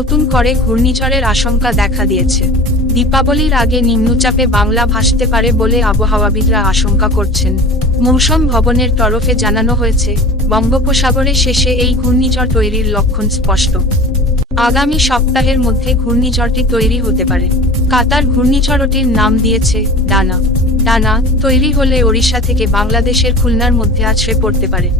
নতুন করে ঘূর্ণিঝড়ের আশঙ্কা দেখা দিয়েছে। দীপাবলির আগে নিম্নচাপে বাংলা ভাসতে পারে বলে আবহাওয়াবিদরা আশঙ্কা করছেন। মৌসুম ভবনের তরফে জানানো হয়েছে, বঙ্গোপসাগরে শেষে এই ঘূর্ণিঝড় তৈরির লক্ষণ স্পষ্ট। আগামী সপ্তাহের মধ্যে ঘূর্ণিঝড়টি তৈরি হতে পারে। কাতার ঘূর্ণিঝড়টির নাম দিয়েছে ডানা। ডানা তৈরি হলে ওড়িশা থেকে বাংলাদেশের খুলনার মধ্যে আছড়ে পড়তে পারে।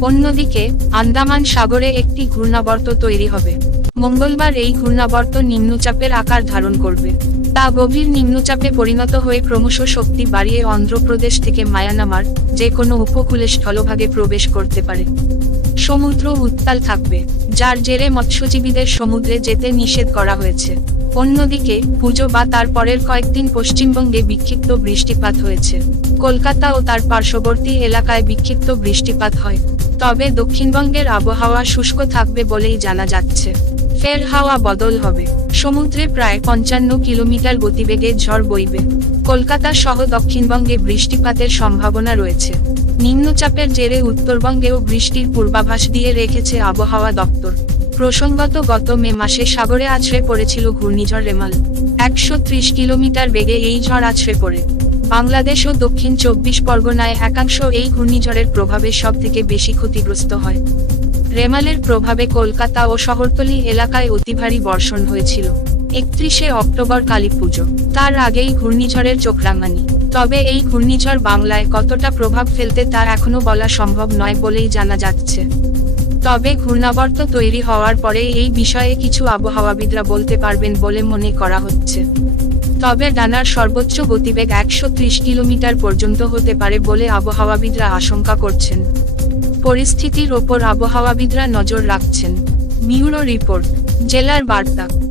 অন্যদিকে, আন্দামান সাগরে একটি ঘূর্ণাবর্ত তৈরি হবে। মঙ্গলবার এই ঘূর্ণাবর্ত নিম্নচাপের আকার ধারণ করবে। তা গভীর নিম্নচাপে পরিণত হয়ে ক্রমশ শক্তি বাড়িয়ে অন্ধ্রপ্রদেশ থেকে মায়ানামার যে কোনো উপকূলে স্থলভাগে প্রবেশ করতে পারে। সমুদ্র উত্তাল থাকবে, যার জেরে মৎস্যজীবীদের সমুদ্রে যেতে নিষেধ করা হয়েছে। অন্যদিকে, পুজো বা তার পরের কয়েকদিন পশ্চিমবঙ্গে বিক্ষিপ্ত বৃষ্টিপাত হয়েছে। কলকাতা ও তার পার্শ্ববর্তী এলাকায় বিক্ষিপ্ত বৃষ্টিপাত হয়। তবে দক্ষিণবঙ্গের আবহাওয়া শুষ্ক থাকবে বলেই জানা যাচ্ছে। ফের হাওয়া বদল হবে। সমুদ্রে প্রায় পঞ্চান্ন কিলোমিটার গতিবেগে ঝড় বইবে। কলকাতা সহ দক্ষিণবঙ্গে বৃষ্টিপাতের সম্ভাবনা রয়েছে। নিম্নচাপের জেরে উত্তরবঙ্গেও বৃষ্টির পূর্বাভাস দিয়ে রেখেছে আবহাওয়া দপ্তর। প্রসঙ্গত গত মে মাসে সাগরে আছড়ে পড়েছিল ঘূর্ণিঝড় রেমাল। একশো ত্রিশ কিলোমিটার বেগে এই ঝড় আছড়ে পড়ে। বাংলাদেশ ও দক্ষিণ চব্বিশ পরগনায় একাংশ এই ঘূর্ণিঝড়ের প্রভাবে সব থেকে বেশি ক্ষতিগ্রস্ত হয়। রেমালের প্রভাবে কলকাতা ও শহরতলি এলাকায় অতি ভারী বর্ষণ হয়েছিল। একত্রিশে অক্টোবর কালী পুজো। তার আগেই ঘূর্ণিঝড়ের চোখরাঙানি তবে এই ঘূর্ণিঝড় বাংলায় কতটা প্রভাব ফেলতে তা এখনও বলা সম্ভব নয় বলেই জানা যাচ্ছে। তবে ঘূর্ণাবর্ত তৈরি হওয়ার পরে এই বিষয়ে কিছু আবহাওয়াবিদরা বলতে পারবেন বলে মনে করা হচ্ছে। তবে ডানার সর্বোচ্চ গতিবেগ একশো ত্রিশ কিলোমিটার পর্যন্ত হতে পারে বলে আবহাওয়াবিদরা আশঙ্কা করছেন। পরিস্থিতির ওপর আবহাওয়াবিদরা নজর রাখছেন। বিউরো রিপোর্ট জেলার বার্তা।